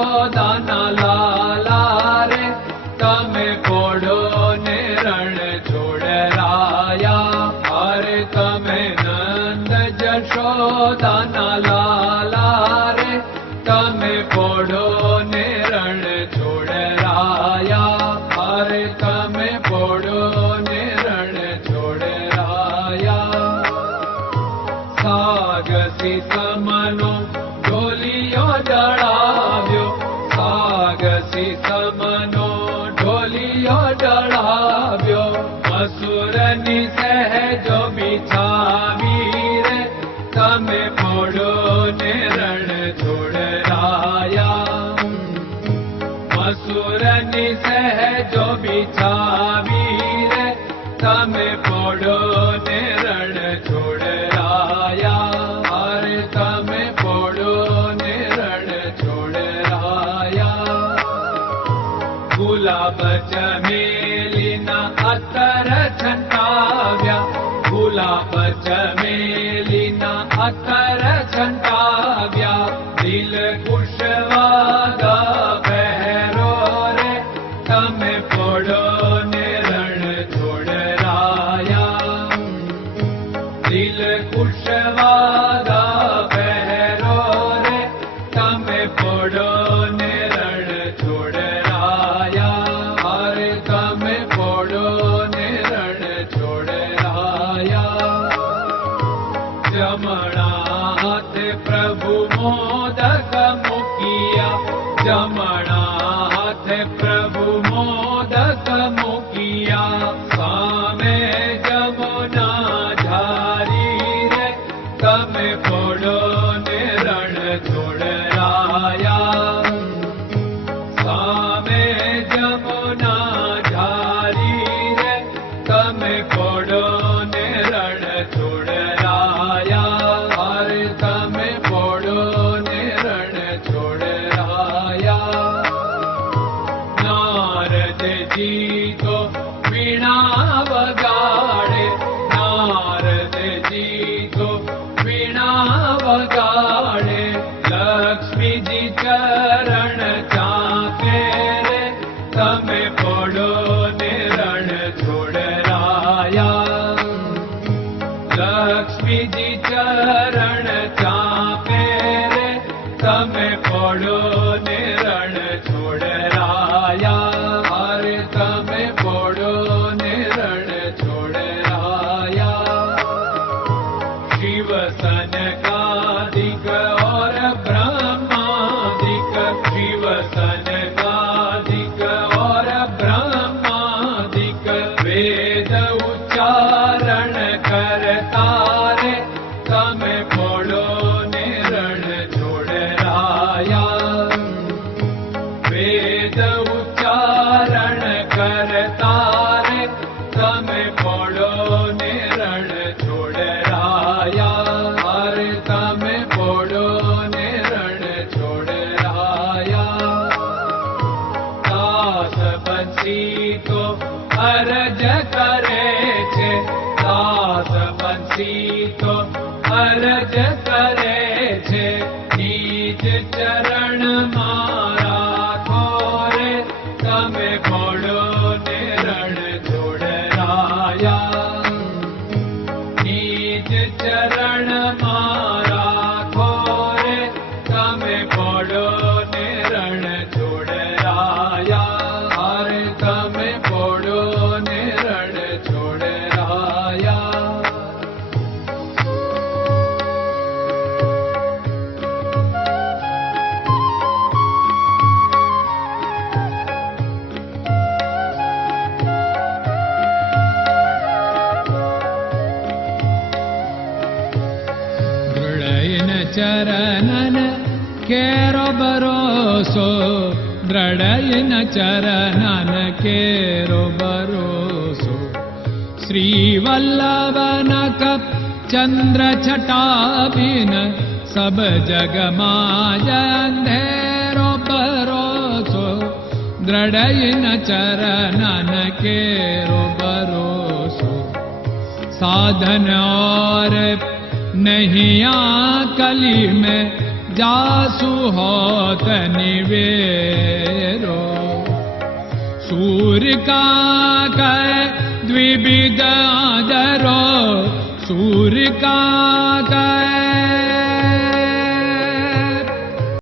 જશોદાના લાલા રે તમે પોડો ને રણ છોડરાયા. અરે તમે નંદ જશોદાના લાલા રે તમે પોડો ને રણ છોડરાયા. અરે તમે પોડો ને રણ છોડરાયા. સાગસી સમનો ઢોલિયો ડળાવ્યો, સાગસી સમનો ઢોલિયો ડળાવ્યો. મસૂરની સહેજો બિછાવી રે તમે પોડો ને રણ છોડરાયા. મસૂરની સહેજો બિછાવી રે તમે પોડો ને રણ છોડરાયા. અરે તમે પોડો ને રણ છોડરાયા. ગુલાબ ચમેલીના અત્તર છંટાવ્યા, ગુલાબ ચમેલીના અત્તર છંટાવ્યા. દિલ કુશવાદા પહેરો રે તમે પોડો ને રણ છોડરાયા. દિલ કુશવાદા પહેરો રે તમે પોડો ને રણ છોડરાયા. અરે તમે પોડો ને રણ છોડરાયા. જમણા હાથે પ્રભુ મોદક મૂકિયા, જમણા હાથે પ્રભુ મોદક મૂકિયા. સામે જમુના ઝારી રે તમે પોડો ને રણ છોડરાયા. સામે જમુના ઝારી રે તમે પોડો ને રણ છોડરાયા. અરે તમે પોડો ને રણ છોડરાયા. નારદજી તો વીણા વગાડે, નારદજી તો વીણા વગાડે. લક્ષ્મીજી ચરણ ચાકે રે તમે પોડો ને રણ છોડરાયા. લક્ષ્મીજી ચરણ ચાપે રે તમે પોડો ને રણ છોડરાયા. અરે તમે પોડો ને રણ છોડરાયા. શિવ સનકાદિક और ब्रह्मादिक, शिव सनकादिक और ब्रह्मादिक. वेद उच्चारण करता रे તમે પોડો ને રણ છોડરાયા. વેદ ઉચ્ચારણ કરતા રે તમે પોડો ને રણ છોડરાયા. અરે તમે પોડો ને રણ છોડરાયા. દાસ બંસી તો અરજ કરે છે, દાસ બંસી તો અરજ કરે છે. નીચ ચરણ મારા ખોરે તમે પોડો ને રણ છોડરાયા. નીચ ચરણ મારા ખોરે તમે પોડો ને રણ છોડરાયા. અરે તમે પોડો ને રણ છોડરાયા. ચરણન કેરો ભરોસો, દ્રઢયન ચરણન કેરો ભરોસો. શ્રી વલ્લભન કપ ચંદ્ર છટાબિન સબ જગમાં અંધેરો ભરોસો. દ્રઢયન ચરણન કેરો ભરોસો. साधन और नहीं कली में जासु होत निवेरो सूर्य का कै द्विविध आदरो सूर्य का कै